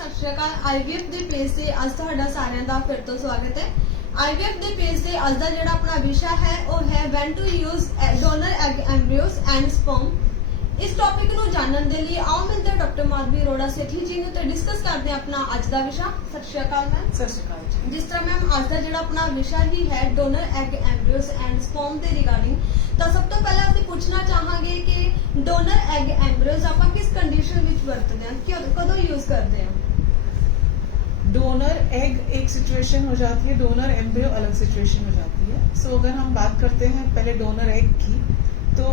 सत श्री अकाल। IVF ਦੇ ਪੇਜ ਤੇ ਅੱਜ ਤੁਹਾਡਾ ਸਾਰਿਆਂ ਦਾ ਫਿਰ ਤੋਂ ਸਵਾਗਤ ਹੈ। IVF ਦੇ ਪੇਜ ਤੇ ਅੱਜ ਦਾ ਜਿਹੜਾ ਆਪਣਾ ਵਿਸ਼ਾ ਹੈ ਉਹ ਹੈ when to use donor egg embryos and sperm। इस टॉपिक ਨੂੰ ਜਾਣਨ ਦੇ ਲਈ ਆਓ ਮਿਲਦੇ ਡਾਕਟਰ ਮਾਧਵੀ ਅਰੋੜਾ ਸੇਠੀ ਜੀ ਨੂੰ ਤੇ ਡਿਸਕਸ ਕਰਦੇ ਹਾਂ ਆਪਣਾ ਅੱਜ ਦਾ ਵਿਸ਼ਾ। ਸਤਿ ਸ਼੍ਰੀ ਅਕਾਲ ਮੈਮ। ਸਤਿ ਸ਼੍ਰੀ ਅਕਾਲ ਜੀ। ਜਿਸ ਤਰ੍ਹਾਂ ਮੈਮ ਅੱਜ ਦਾ ਜਿਹੜਾ ਆਪਣਾ ਵਿਸ਼ਾ ਹੀ ਹੈ ਡੋਨਰ ਐਗ ਐਂਬਰੀਓਸ ਐਂਡ ਸਪਰਮ ਦੇ ਰਿਗਾਰਡਿੰਗ, ਤਾਂ ਸਭ ਤੋਂ ਪਹਿਲਾਂ ਅਸੀਂ ਪੁੱਛਣਾ ਚਾਹਾਂਗੇ ਕਿ ਡੋਨਰ ਐਗ ਐਂਬਰੀਓਸ ਆਪਾਂ ਕਿਸ ਕੰਡੀਸ਼ਨ ਵਿੱਚ ਵਰਤਦੇ ਹਾਂ, ਕਦੋਂ यूज करते हैं? डोनर एग एक सिचुएशन हो जाती है, डोनर एम्ब्रियो अलग सिचुएशन हो जाती है। सो अगर हम बात करते हैं पहले डोनर एग की, तो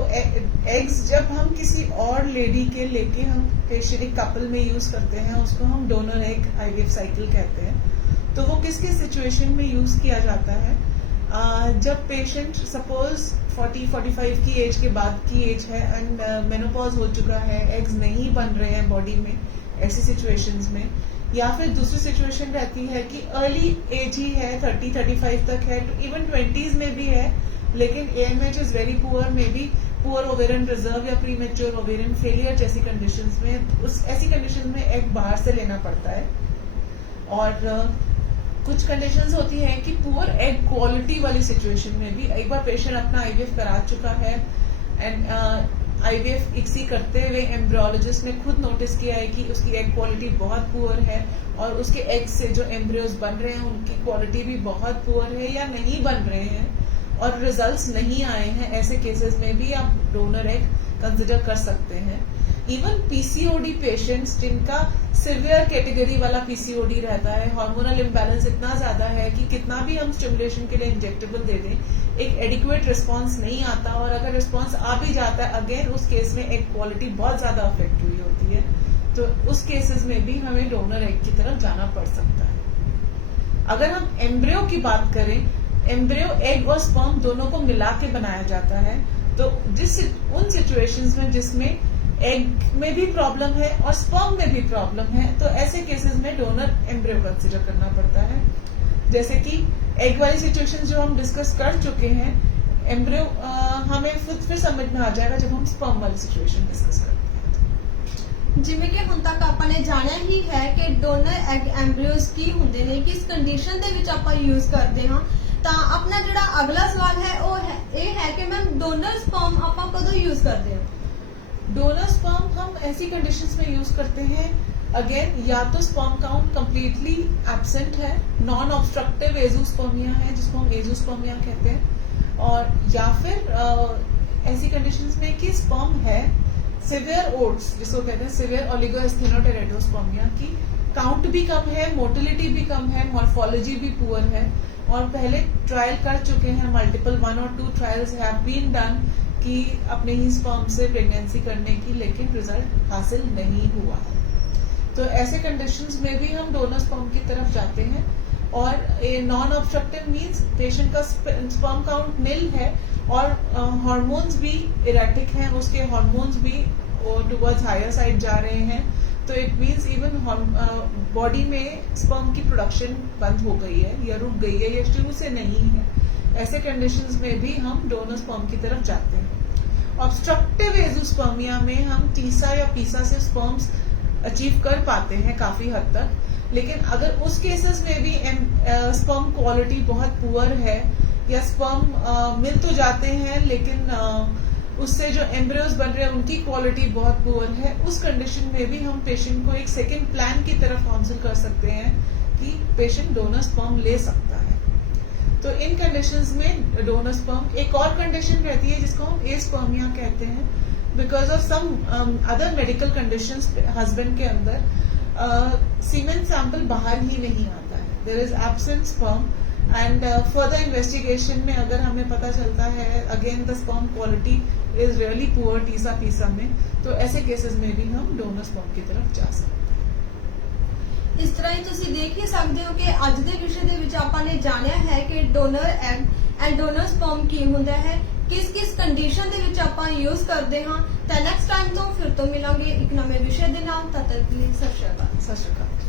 एग्स जब हम किसी और लेडी के लेके हम पेशेंट एक कपल में यूज करते हैं, उसको हम डोनर एग IVF साइकिल कहते हैं। तो वो किस किस सिचुएशन में यूज किया जाता है? जब पेशेंट सपोज 40-45 की एज के बाद की एज है एंड मेनोपॉज हो चुका है, एग्स नहीं बन रहे हैं बॉडी में, ऐसी सिचुएशंस में, या फिर दूसरी सिचुएशन रहती है कि अर्ली एज ही है, 30-35 तक है, इवन 20s में भी है, लेकिन AMH is very poor, may be poor ovarian reserve या प्रीमेच्योर ओवेरियन फेलियर जैसी कंडीशंस में, उस ऐसी कंडीशन में एग बाहर से लेना पड़ता है। और कुछ कंडीशंस होती हैं कि पुअर एग क्वालिटी वाली सिचुएशन में भी एक बार पेशेंट अपना IVF करा चुका है एंड IVF इक्सी करते हुए एम्ब्रियोलॉजिस्ट ने खुद नोटिस किया है कि उसकी एग क्वालिटी बहुत पुअर है और उसके एग से जो एम्ब्रियोज बन रहे हैं उनकी क्वालिटी भी बहुत पुअर है या नहीं बन रहे हैं और रिजल्ट्स नहीं आए हैं, ऐसे केसेस में भी आप डोनर एग कंसिडर कर सकते हैं। इवन PCOD पेशेंट्स जिनका सिवियर कैटेगरी वाला PCOD रहता है, हार्मोनल इम्बैलेंस इतना ज्यादा है कि कितना भी हम स्टिमुलेशन के लिए इंजेक्टेबल दे दें, एक एडिक्वेट रिस्पांस नहीं आता, और अगर रिस्पांस आ भी जाता है अगेन उस केस में एग क्वालिटी बहुत ज्यादा अफेक्ट हुई होती है, तो उस केसेस में भी हमें डोनर एग की तरफ जाना पड़ सकता है। अगर हम एम्ब्रियो की बात करें, एम्ब्रियो एग और स्पर्म दोनों को मिला के बनाया जाता है, तो उन सिचुएशंस में जिसमें एग में भी प्रॉब्लम है और स्पर्म में भी प्रॉब्लम है, तो ऐसे केसेस में डोनर एम्ब्रियो कंसिडर करना पड़ता है। जैसे कि एग वाली सिचुएशन जो हम डिस्कस कर चुके हैं, एम्ब्रियो हमें फिर समझ में आ जाएगा जब हम स्पर्म वाली सिचुएशन डिस्कस करते हैं। ਜਿਵੇਂ ਕਿ ਹੁਣ ਤੱਕ ਆਪਾਂ ਨੇ ਜਾਣਿਆ ਹੀ ਹੈ ਕਿ ਡੋਨਰ ਐਗ ਐਂਬਰੀਓਸ ਕੀ ਹੁੰਦੇ ਨੇ, ਕਿਸ ਕੰਡੀਸ਼ਨ ਦੇ ਵਿੱਚ ਆਪਾਂ ਯੂਜ਼ ਕਰਦੇ ਹਾਂ, ਤਾਂ ਆਪਣਾ ਜਿਹੜਾ ਅਗਲਾ ਸਵਾਲ ਹੈ ਉਹ ਹੈ ਇਹ ਹੈ ਕਿ ਮੈਮ डोनर स्पर्म ਆਪਾਂ कਦੋਂ यूज करते हैं? डोनर स्पर्म हम ऐसी कंडीशंस में यूज करते हैं, अगेन या तो स्पर्म काउंट कंप्लीटली एब्सेंट है, नॉन ऑब्स्ट्रक्टिव एजोस्पर्मिया है जिसको हम एजोस्पर्मिया कहते हैं, और या फिर ऐसी कंडीशंस में कि स्पर्म है सिवियर ओट्स जिसको कहते हैं सिवियर ओलिगोएस्थेनोटेरेडोस्पर्मिया की काउंट भी कम है, मोटिलिटी भी कम है, मॉर्फोलॉजी भी पुअर है, और पहले ट्रायल कर चुके हैं, मल्टीपल 1 और 2 ट्रायल्स हैव बीन डन कि अपने ही स्पर्म से प्रेगनेंसी करने की, लेकिन रिजल्ट हासिल नहीं हुआ है। तो ऐसे कंडीशंस में भी हम डोनर स्पर्म की तरफ जाते हैं। और नॉन ऑब्स्ट्रक्टिव मींस पेशेंट का स्पर्म काउंट निल है और हार्मोन्स भी इरेटिक हैं, उसके हार्मोन्स भी टुवर्ड्स हायर साइड जा रहे हैं, तो इट मींस इवन बॉडी में स्पर्म की प्रोडक्शन बंद हो गई है या रुक गई है या शुरू से नहीं है, ऐसे कंडीशंस में भी हम डोनर स्पर्म की तरफ जाते हैं। ऑब्स्ट्रक्टिव एजोस्पर्मिया में हम टीसा या पीसा से स्पर्म्स अचीव कर पाते हैं काफी हद तक, लेकिन अगर उस केसेस में भी स्पर्म क्वालिटी बहुत पुअर है या स्पर्म मिल तो जाते हैं लेकिन उससे जो एम्ब्रियोज बन रहे हैं उनकी क्वालिटी बहुत पुअर है, उस कंडीशन में भी हम पेशेंट को एक सेकेंड प्लान की तरफ काउंसिल कर सकते हैं कि पेशेंट डोनर स्पर्म ले सकता है। तो इन कंडीशंस में डोनर स्पर्म, एक और कंडीशन रहती है जिसको हम एस्पर्मिया कहते हैं, because of some other medical conditions husband के अंदर सीमेन सैंपल बाहर ही नहीं आता है, there is absent sperm, and further investigation में अगर हमें पता चलता है again the sperm quality is really poor TESA PESA में, तो ऐसे केसेस में भी हम डोनर स्पर्म की तरफ जा सकते हैं। ਇਸ ਤਰ੍ਹਾਂ ਹੀ ਤੁਸੀਂ ਦੇਖ ਹੀ ਸਕਦੇ ਹੋ ਕਿ ਅੱਜ ਦੇ ਵਿਸ਼ੇ ਦੇ ਵਿੱਚ ਆਪਾਂ ਨੇ ਜਾਣਿਆ ਹੈ ਕਿ donor egg and donor sperm ਕੀ ਹੁੰਦਾ ਹੈ, ਕਿਸ ਕੰਡੀਸ਼ਨ ਦੇ ਵਿੱਚ ਆਪਾਂ ਯੂਜ਼ ਕਰਦੇ ਹਾਂ। ਤਾਂ ਨੈਕਸਟ ਟਾਈਮ ਤੋਂ ਫਿਰ ਤੋਂ ਮਿਲਾਂਗੇ ਇੱਕ ਨਵੇਂ ਵਿਸ਼ੇ ਦੇ ਨਾਲ। ਤਦ ਤੱਕ ਲਈ ਸਤਿ ਸ਼੍ਰੀ ਅਕਾਲ। सत श्री अकाल।